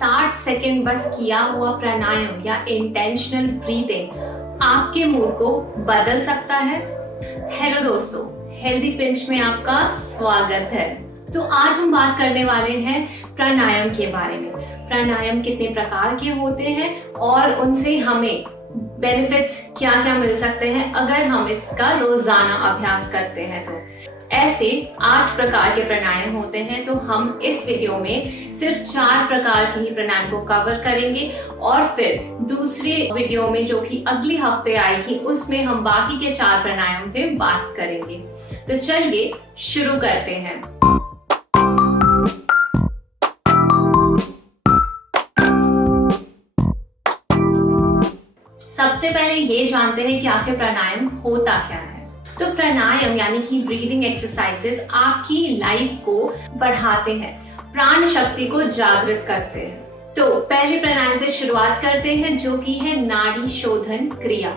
60 second बस किया हुआ प्राणायाम या इंटेंशनल ब्रीदिंग आपके मूड को बदल सकता है। हेलो दोस्तों, हेल्दी पिंच में आपका स्वागत है। तो आज हम बात करने वाले हैं प्राणायाम के बारे में। प्राणायाम कितने प्रकार के होते हैं और उनसे हमें बेनिफिट्स क्या क्या मिल सकते हैं अगर हम इसका रोजाना अभ्यास करते हैं। तो ऐसे 8 प्रकार के प्राणायाम होते हैं, तो हम इस वीडियो में सिर्फ 4 प्रकार के ही प्राणायाम को कवर करेंगे और फिर दूसरे वीडियो में जो कि अगले हफ्ते आएगी उसमें हम बाकी के 4 प्राणायाम पे बात करेंगे। तो चलिए शुरू करते हैं। सबसे पहले ये जानते हैं कि आखिर प्राणायाम होता क्या है। तो प्राणायाम यानी कि ब्रीदिंग एक्सरसाइजेस आपकी लाइफ को बढ़ाते हैं, प्राण शक्ति को जागृत करते हैं। तो पहले प्राणायाम से शुरुआत करते हैं जो कि है नाड़ी शोधन क्रिया।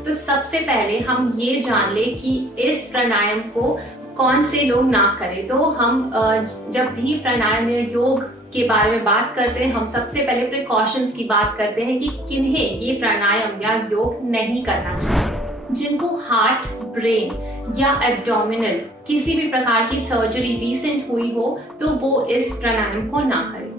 तो सबसे पहले हम ये जान ले कि इस प्राणायाम को कौन से लोग ना करें। तो हम जब भी प्राणायाम या योग के बारे में बात करते हैं, हम सबसे पहले प्रिकॉशंस की बात करते हैं कि किन्हें ये प्राणायाम या योग नहीं करना चाहिए। जिनको हार्ट, ब्रेन या एब्डोमिनल किसी भी प्रकार की सर्जरी रिसेंट हुई हो तो वो इस प्राणायाम को ना करें।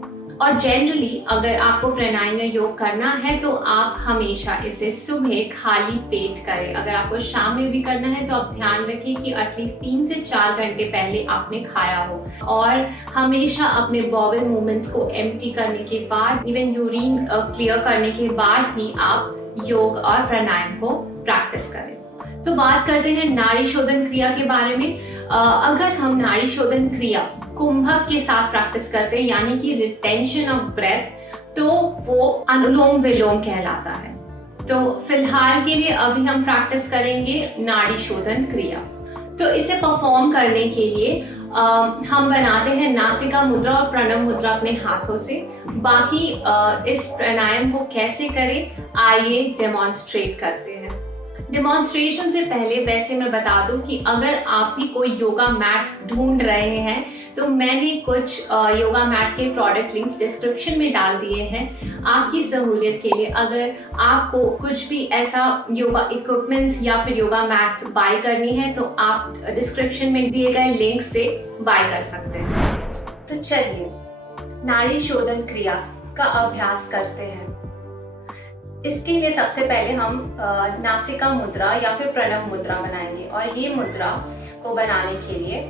और जनरली अगर आपको प्राणायाम या योग करना है तो आप हमेशा इसे सुबह खाली पेट करें। अगर आपको शाम में भी करना है तो आप ध्यान रखें कि एटलीस्ट 3 से 4 घंटे पहले आपने खाया हो। और हमेशा अपने बॉवल मूवमेंट्स को एम्प्टी करने के बाद, इवन यूरिन क्लियर करने के बाद ही आप योग और प्राणायाम को प्रैक्टिस करें। तो बात करते हैं नाड़ी शोधन क्रिया के बारे में। अगर हम नाड़ी शोधन क्रिया कुंभक के साथ प्रैक्टिस करते हैं यानी कि रिटेंशन ऑफ ब्रेथ, तो वो अनुलोम विलोम कहलाता है। तो फिलहाल के लिए अभी हम प्रैक्टिस करेंगे नाड़ी शोधन क्रिया। तो इसे परफॉर्म करने के लिए हम बनाते हैं नासिका मुद्रा और प्रणव मुद्रा अपने हाथों से। बाकी इस प्राणायाम को कैसे करें आइए डेमोन्स्ट्रेट करते हैं। डेमोन्स्ट्रेशन से पहले वैसे मैं बता दूं कि अगर आप भी कोई योगा मैट ढूंढ रहे हैं तो मैंने कुछ योगा मैट के प्रोडक्ट लिंक्स डिस्क्रिप्शन में डाल दिए हैं आपकी सहूलियत के लिए। अगर आपको कुछ भी ऐसा योगा इक्विपमेंट्स या फिर योगा मैट बाय करनी है तो आप डिस्क्रिप्शन में दिए गए लिंक से बाय कर सकते हैं। तो चलिए नाड़ी शोधन क्रिया का अभ्यास करते हैं। इसके लिए सबसे पहले हम नासिका मुद्रा या फिर प्रणव मुद्रा बनाएंगे। और ये मुद्रा को बनाने के लिए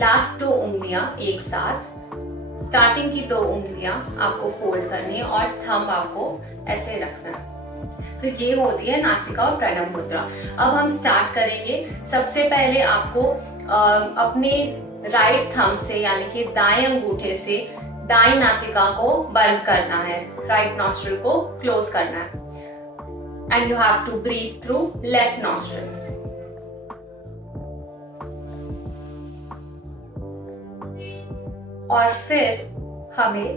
लास्ट 2 उंगलियां एक साथ, स्टार्टिंग की 2 उंगलियां आपको फोल्ड करनी है और थंब आपको ऐसे रखना है। तो ये होती है नासिका और प्रणव मुद्रा। अब हम स्टार्ट करेंगे। सबसे पहले आपको अपने राइट थंब से यानी कि दाएं अंगूठे से दाई नासिका को बंद करना है, राइट नॉस्ट्रिल को क्लोज करना है। And you have to breathe through left nostril. और फिर हमें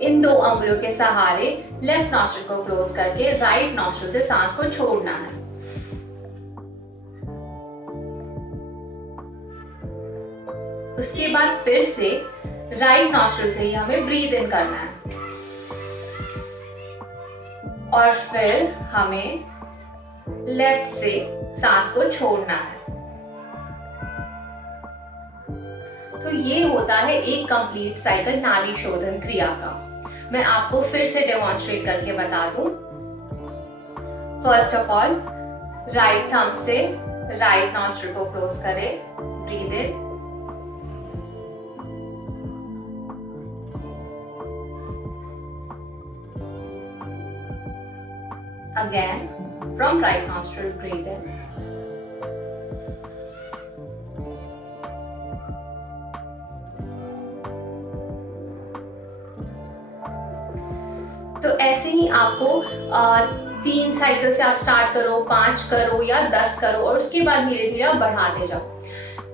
इन 2 अंगुलियों के सहारे लेफ्ट नॉस्ट्रिल को क्लोज करके राइट नॉस्ट्रिल से सांस को छोड़ना है। उसके बाद फिर से राइट नॉस्ट्रिल से ही हमें ब्रीथ इन करना है और फिर हमें लेफ्ट से सांस को छोड़ना है। तो ये होता है एक कंप्लीट साइकिल नाड़ी शोधन क्रिया का। मैं आपको फिर से डेमोन्स्ट्रेट करके बता दूं। First of all right thumb से राइट नॉस्ट्रिल को क्लोज करें, breathe in, again from right nostril, breathe in, तो ऐसे ही आपको 3 साइकिल से आप स्टार्ट करो, 5 करो या 10 करो और उसके बाद धीरे धीरे आप बढ़ाते जाओ।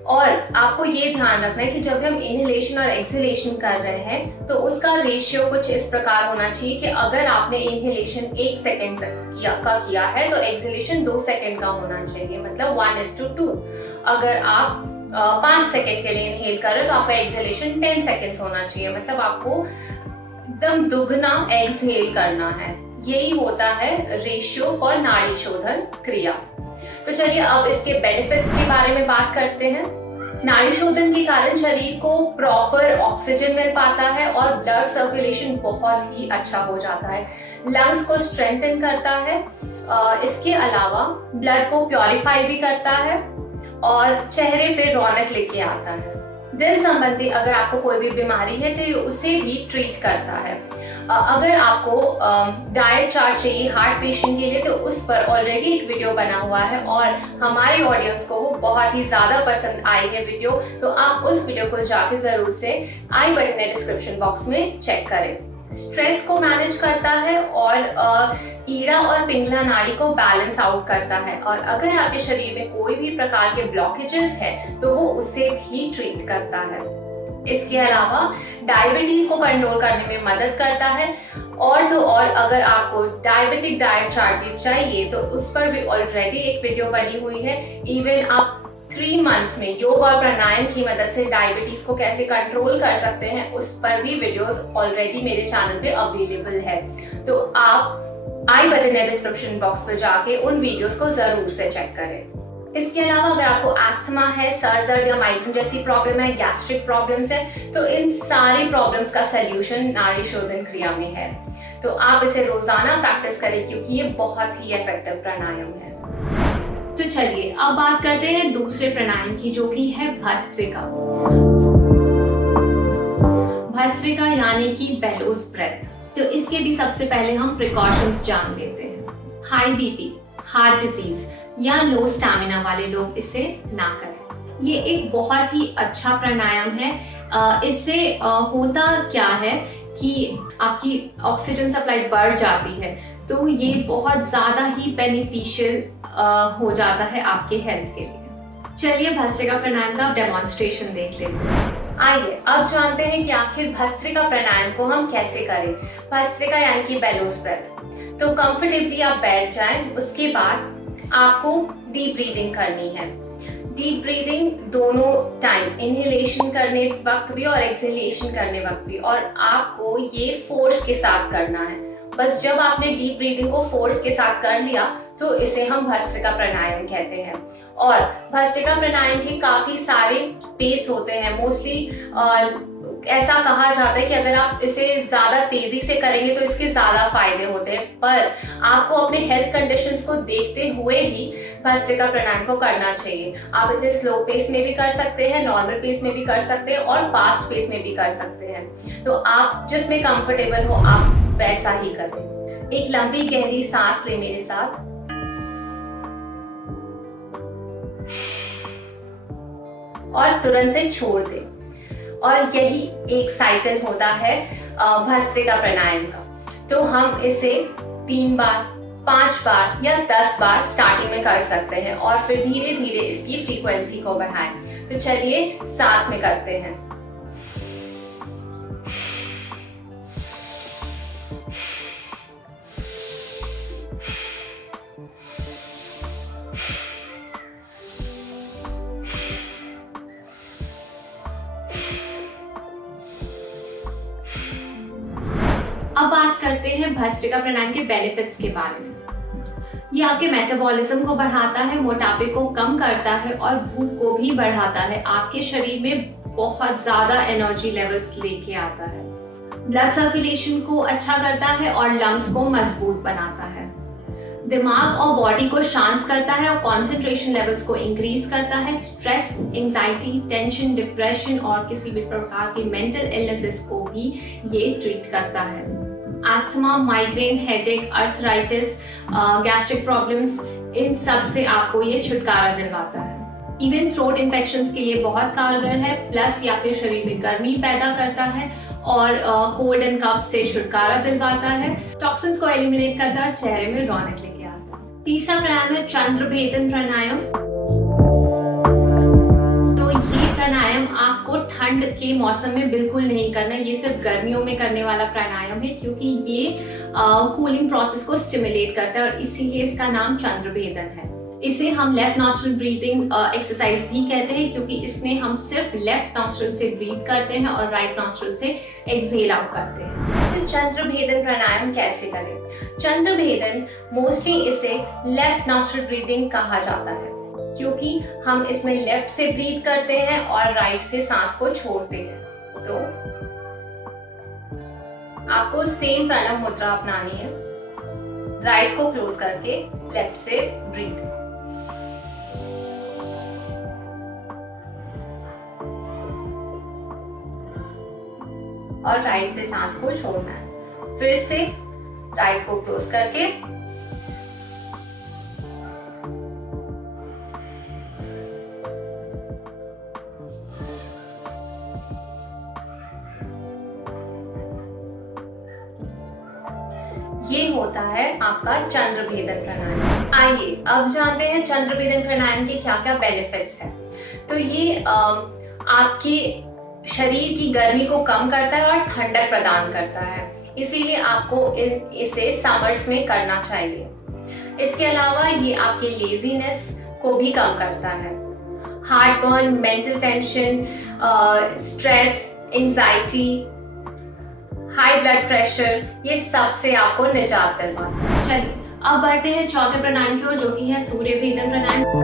और आपको ये ध्यान रखना है कि जब हम इनहेलेशन और एक्सहेलेशन कर रहे हैं तो उसका रेशियो कुछ इस प्रकार होना चाहिए कि अगर आपने इनहेलेशन 1 सेकेंड किया है तो एक्सहेलेशन 2 सेकेंड का होना चाहिए, मतलब 1:2। अगर आप 5 सेकेंड के लिए इनहेल कर रहे हो तो आपका एक्सहेलेशन 10 सेकेंड्स होना चाहिए, मतलब आपको एकदम दुगना एक्सहेल करना है। यही होता है रेशियो फॉर नाड़ी शोधन क्रिया। तो चलिए अब इसके बेनिफिट्स के बारे में बात करते हैं। नाड़ी शोधन के कारण शरीर को प्रॉपर ऑक्सीजन मिल पाता है और ब्लड सर्कुलेशन बहुत ही अच्छा हो जाता है। लंग्स को स्ट्रेंथन करता है, इसके अलावा ब्लड को प्योरीफाई भी करता है और चेहरे पे रौनक लेके आता है। दिल संबंधी अगर आपको कोई भी बीमारी है तो ये उसे भी ट्रीट करता है। अगर आपको डाइट चार्ट चाहिए हार्ट पेशेंट के लिए तो उस पर ऑलरेडी एक वीडियो बना हुआ है और हमारे ऑडियंस को वो बहुत ही ज़्यादा पसंद आई है वीडियो, तो आप उस वीडियो को जाके ज़रूर से आई बटन में डिस्क्रिप्शन बॉक्स में चेक करें। स्ट्रेस को मैनेज करता है और ईड़ा और पिंगला नाड़ी को बैलेंस आउट करता है और अगर आपके शरीर में कोई भी प्रकार के ब्लॉकेजेस है तो वो उसे भी ट्रीट करता है। इसके अलावा डायबिटीज को कंट्रोल करने में मदद करता है और तो और अगर आपको डायबिटिक डाइट चार्ट भी चाहिए तो उस पर भी ऑलरेडी एक वीडियो बनी हुई है। इवन आप 3 मंथ्स में योग और प्राणायाम की मदद से डायबिटीज को कैसे कंट्रोल कर सकते हैं उस पर भी वीडियोस ऑलरेडी मेरे चैनल पे अवेलेबल है, तो आप आई बटन है डिस्क्रिप्शन बॉक्स पे जाके उन वीडियोस को जरूर से चेक करें। इसके अलावा अगर आपको एस्थमा है, सर दर्द या माइग्रेन जैसी प्रॉब्लम है, गैस्ट्रिक प्रॉब्लम्स है, तो इन सारी प्रॉब्लम्स का सलूशन नाड़ी शोधन क्रिया में है। तो आप इसे रोजाना प्रैक्टिस करें क्योंकि ये बहुत ही इफेक्टिव प्राणायाम है। तो चलिए अब बात करते हैं दूसरे प्राणायाम की जो कि है भस्त्रिका। भस्त्रिका यानी कि बेलोज ब्रेथ। तो इसके भी सबसे पहले हम प्रिकॉशंस जान लेते हैं। हाई बीपी, हार्ट डिजीज या लो स्टैमिना वाले लोग इसे ना करें। ये एक बहुत ही अच्छा प्राणायाम है। इससे होता क्या है कि आपकी ऑक्सीजन सप्लाई बढ़ जाती है, तो ये बहुत ज़्यादा ही बेनिफिशियल हो जाता है आपके हेल्थ के लिए। चलिए भस्त्रिका प्राणायाम का डेमोन्स्ट्रेशन देख लेते हैं। आइए अब जानते हैं कि आखिर भस्त्रिका प्राणायाम को हम कैसे करें। भस्त्रिका यानी कि बेलोज ब्रेथ। तो कंफर्टेबली आप बैठ जाएं, उसके बाद आपको डीप ब्रीदिंग करनी है। डीप ब्रीदिंग दोनों टाइम, इनहेलेशन करने वक्त भी और एक्सहेलेशन करने वक्त भी, और आपको ये फोर्स के साथ करना है। बस जब आपने डीप ब्रीदिंग को फोर्स के साथ कर लिया तो इसे हम भस्त्रिका प्राणायाम कहते हैं। और भस्त्रिका प्राणायाम के काफी सारे पेस होते हैं। मोस्टली ऐसा कहा जाता है कि अगर आप इसे ज्यादा तेजी से करेंगे तो इसके ज्यादा फायदे होते हैं, पर आपको अपने हेल्थ कंडीशंस को देखते हुए ही भस्त्रिका प्राणायाम को करना चाहिए। आप इसे स्लो पेस में भी कर सकते हैं, नॉर्मल पेस में भी कर सकते हैं और फास्ट पेस में भी कर सकते हैं। तो आप जिसमें कंफर्टेबल हो आप वैसा ही करें। एक लंबी गहरी सांस ले मेरे साथ और तुरंत से छोड़ दे। और यही एक साइकिल होता है भस्त्रिका प्राणायाम का। तो हम इसे 3 बार, 5 बार या 10 बार स्टार्टिंग में कर सकते हैं और फिर धीरे धीरे इसकी फ्रीक्वेंसी को बढ़ाएं। तो चलिए साथ में करते हैं। अब बात करते हैं भस्त्रिका प्राणायाम के बेनिफिट्स के बारे में। ये आपके मेटाबॉलिज्म को बढ़ाता है, मोटापे को कम करता है और भूख को भी बढ़ाता है। आपके शरीर में बहुत ज्यादा एनर्जी लेवल्स लेके आता है। ब्लड सर्कुलेशन को अच्छा करता है और लंग्स को मजबूत बनाता है। दिमाग और बॉडी को शांत करता है और कंसंट्रेशन लेवल्स को इंक्रीज करता है। स्ट्रेस, एंजाइटी, टेंशन, डिप्रेशन और किसी भी प्रकार के मेंटल इलनेसेस को भी ये ट्रीट करता है। Asthma, migraine, headache, arthritis, gastric problems, इन सब से आपको ये छुटकारा दिलवाता है। इवन थ्रोट इन्फेक्शंस के लिए बहुत कारगर है। प्लस ये आपके शरीर में गर्मी पैदा करता है और कोल्ड एंड कफ से छुटकारा दिलवाता है। टॉक्सिन्स को एलिमिनेट करता है, चेहरे में रौनक लेके आता है। तीसरा प्राणायाम है चंद्रभेदन प्राणायाम। तो ये प्राणायाम आपको ठंड के मौसम में बिल्कुल नहीं करना है, ये सिर्फ गर्मियों में करने वाला प्राणायाम है क्योंकि ये कूलिंग प्रोसेस को स्टिमुलेट करता है और इसीलिए इसका नाम चंद्रभेदन है। इसे हम लेफ्ट नॉस्ट्रल ब्रीथिंग एक्सरसाइज भी कहते हैं, क्योंकि इसमें हम सिर्फ लेफ्ट नॉस्ट्रल से ब्रीथ करते हैं और राइट नॉस्ट्रल से एक्सहेल आउट करते हैं। तो चंद्रभेदन प्राणायाम कैसे करें? चंद्रभेदन मोस्टली इसे लेफ्ट नॉस्ट्रल ब्रीथिंग कहा जाता है, क्योंकि हम इसमें लेफ्ट से ब्रीथ करते हैं और राइट से सांस को छोड़ते हैं। तो आपको सेम प्रणव मुद्रा अपनानी है, राइट को क्लोज करके लेफ्ट से ब्रीथ, और राइट से सांस को छोड़ना है। फिर से राइट को क्लोज करके ये होता है आपका चंद्रभेदन प्राणायाम। आइए अब जानते हैं चंद्रभेदन प्राणायाम के क्या क्या बेनिफिट्स हैं। तो ये आपके शरीर की गर्मी को कम करता है और ठंडक प्रदान करता है, इसीलिए आपको इसे समर्स में करना चाहिए। इसके अलावा ये आपके लेजीनेस को भी कम करता है। Heart burn, mental tension, stress, anxiety, high blood pressure, ये सब से आपको निजात दिलवाता है। चलिए अब बढ़ते हैं चौथे प्राणायाम की ओर, जो कि है सूर्यभेदन प्राणायाम। तो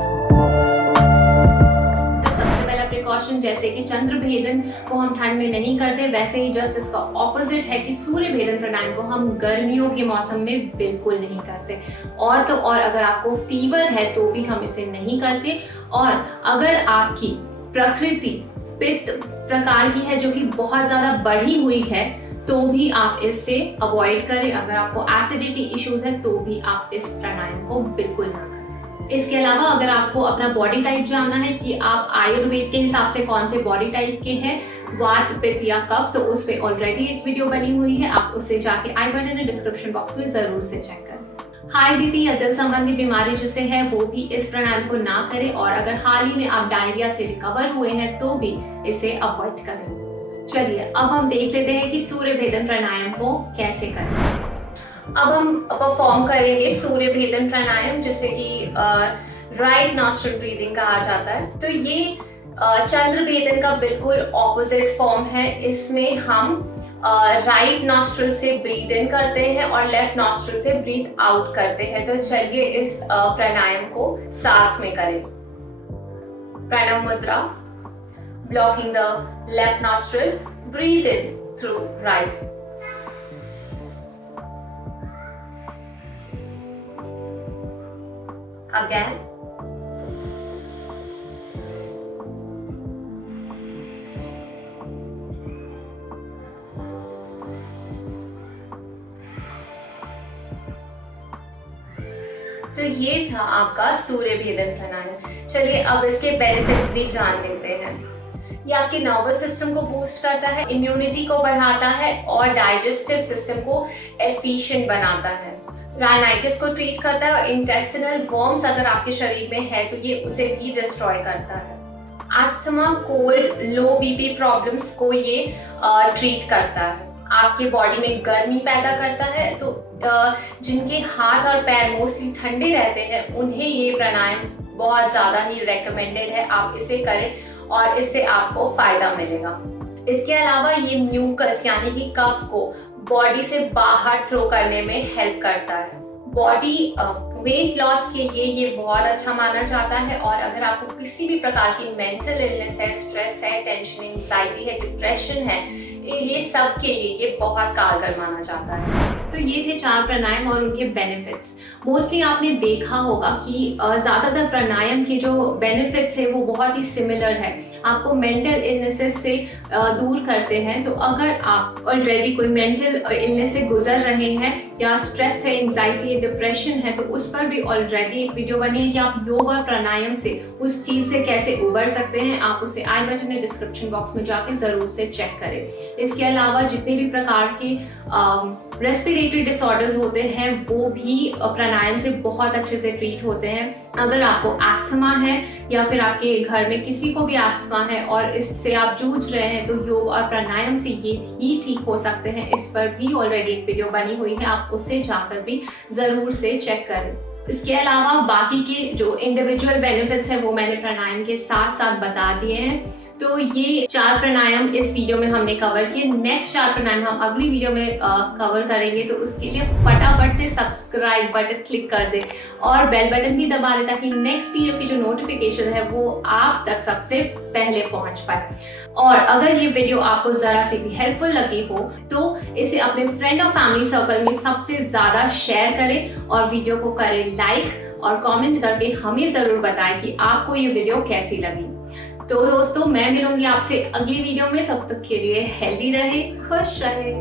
सबसे पहला प्रिकॉशन, जैसे कि चंद्रभेदन को हम ठंड में नहीं करते, वैसे ही जस्ट इसका ऑपोजिट है कि सूर्यभेदन प्राणायाम को हम गर्मियों के मौसम में बिल्कुल नहीं करते। और तो और अगर आपको फीवर है तो भी हम इसे नहीं करते। और अगर आपकी प्रकृति पित्त प्रकार की है जो कि बहुत ज्यादा बढ़ी हुई है तो भी आप इससे अवॉइड करें। अगर आपको एसिडिटी इश्यूज है तो भी आप इस प्राणायाम को बिल्कुल ना करें। इसके अलावा अगर आपको अपना बॉडी टाइप जानना है कि आप आयुर्वेद के हिसाब से कौन से बॉडी टाइप के हैं, वात, पित्त या कफ, तो उस पे ऑलरेडी एक वीडियो बनी हुई है, आप उससे जाके आई बटन में डिस्क्रिप्शन बॉक्स में जरूर से चेक करें। हाई बीपी या दिल संबंधी बीमारी जिसे है वो भी इस प्राणायाम को ना करें, और अगर हाल ही में आप डायरिया से रिकवर हुए हैं तो भी इसे अवॉइड करें। चलिए अब हम देख लेते हैं कि सूर्यभेदन प्राणायाम को कैसे करें। अब हम परफॉर्म करेंगे सूर्यभेदन प्राणायाम, जिसे कि राइट नॉस्ट्रल ब्रीदिंग कहा जाता है। तो ये चंद्रभेदन का बिल्कुल ऑपोजिट फॉर्म है। इसमें हम राइट नॉस्ट्रल से ब्रीथ इन करते हैं और लेफ्ट नॉस्ट्रल से ब्रीथ आउट करते हैं। तो चलिए इस प्राणायाम को साथ में करें। प्रणव मुद्रा, blocking the left nostril, breathe in through right. Again. तो ये था आपका सूर्यभेदन प्राणायाम। चलिए अब इसके बेनिफिट्स भी जान लेते हैं। ये आपके नर्वस सिस्टम को बूस्ट करता है, इम्यूनिटी को बढ़ाता है और डाइजेस्टिव सिस्टम को एफिशिएंट बनाता है। राइनाइटिस को ट्रीट करता है और इंटेस्टिनल वर्म्स अगर आपके शरीर में है तो ये उसे भी डिस्ट्रॉय करता है। अस्थमा, कोल्ड, लो बीपी प्रॉब्लम्स को ये ट्रीट करता है। आपके बॉडी में गर्मी पैदा करता है। तो जिनके हाथ और पैर मोस्टली ठंडे रहते हैं उन्हें ये प्राणायाम बहुत ज़्यादा ही रेकमेंडेड है। आप इसे करें और इससे आपको फायदा मिलेगा। इसके अलावा ये म्यूकस यानी कि कफ को बॉडी से बाहर थ्रो करने में हेल्प करता है। बॉडी वेट लॉस के लिए ये बहुत अच्छा माना जाता है। और अगर आपको किसी भी प्रकार की मेंटल इलनेस है, स्ट्रेस है, टेंशन, एंजाइटी है, डिप्रेशन है, ये सब के लिए ये बहुत कारगर माना जाता है। तो ये थे 4 प्राणायाम और उनके बेनिफिट्स। मोस्टली आपने देखा होगा कि ज़्यादातर प्राणायाम के जो बेनिफिट्स है वो बहुत ही सिमिलर है, आपको मेंटल इलनेसेस से दूर करते हैं। तो अगर आप ऑलरेडी कोई मेंटल इलनेस से गुजर रहे हैं या स्ट्रेस है, एंजाइटी है, डिप्रेशन है, तो उस पर भी ऑलरेडी एक वीडियो बनी है कि आप योग और प्राणायाम से उस चीज़ से कैसे उबर सकते हैं। आप उसे आई बटन में डिस्क्रिप्शन बॉक्स में जाके ज़रूर से चेक करें। इसके अलावा जितने भी प्रकार के रेस्पिरेटरी डिसऑर्डर्स होते हैं वो भी प्राणायाम से बहुत अच्छे से ट्रीट होते हैं। अगर आपको अस्थमा है या फिर आपके घर में किसी को भी अस्थमा है और इससे आप जूझ रहे हैं तो योग और प्राणायाम से ये भी ठीक हो सकते हैं। इस पर भी ऑलरेडी एक वीडियो बनी हुई है, आप उसे जाकर भी जरूर से चेक करें। इसके अलावा बाकी के जो इंडिविजुअल बेनिफिट्स हैं वो मैंने प्राणायाम के साथ साथ बता दिए हैं। तो ये 4 प्राणायाम इस वीडियो में हमने कवर किए। नेक्स्ट 4 प्राणायाम हम अगली वीडियो में कवर करेंगे, तो उसके लिए फटाफट से सब्सक्राइब बटन क्लिक कर दे और बेल बटन भी दबा दे ताकि नेक्स्ट वीडियो की जो नोटिफिकेशन है वो आप तक सबसे पहले पहुंच पाए। और अगर ये वीडियो आपको जरा सी भी हेल्पफुल लगी हो तो इसे अपने फ्रेंड और फैमिली सर्कल में सबसे ज्यादा शेयर करें और वीडियो को करें लाइक और कमेंट करके हमें जरूर बताएं कि आपको ये वीडियो कैसी लगी। तो दोस्तों, मैं मिलूंगी आपसे अगली वीडियो में, तब तक के लिए हेल्दी रहे, खुश रहे।